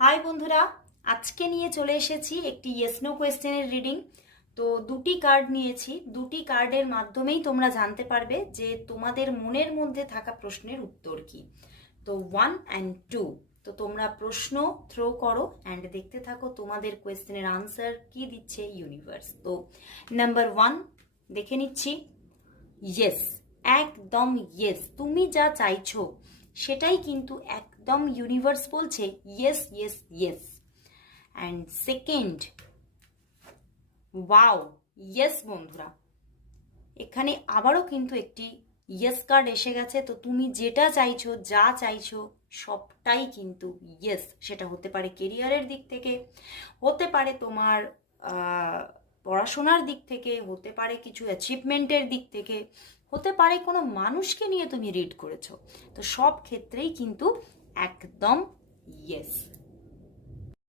High বন্ধুরা, আজকে নিয়ে চলে এসেছি একটি ইয়েস নো কোয়েশ্চেনের রিডিং। তো দুটি কার্ড নিয়েছি, দুটি কার্ডের মাধ্যমেই তোমরা জানতে পারবে যে তোমাদের মনের মধ্যে থাকা প্রশ্নের উত্তর কি। তো 1 and 2, তো তোমরা প্রশ্ন থ্রো করো অ্যান্ড দেখতে থাকো তোমাদের কোয়েশ্চেনের আনসার কি দিচ্ছে ইউনিভার্স। তো নাম্বার 1 দেখে নিচ্ছি। ইয়েস, একদম ইয়েস, তুমি যা চাইছো সেটাই কিন্তু একদম ইউনিভার্স বলছে yes yes yes. And second, wow, yes বন্ধুরা, এখানে আবারও কিন্তু একটি ইয়েস কার্ড এসে গেছে। তো তুমি যেটা চাইছো, যা চাইছো সবটাই কিন্তু ইয়েস। সেটা হতে পারে কেরিয়ারের দিক থেকে, হতে পারে তোমার পড়াশোনার দিক থেকে, হতে পারে কিছু অ্যাচিভমেন্টের দিক থেকে, হতে পারে কোনো মানুষকে নিয়ে তুমি রিড করেছো। তো সব ক্ষেত্রেই কিন্তু একদম ইয়েস।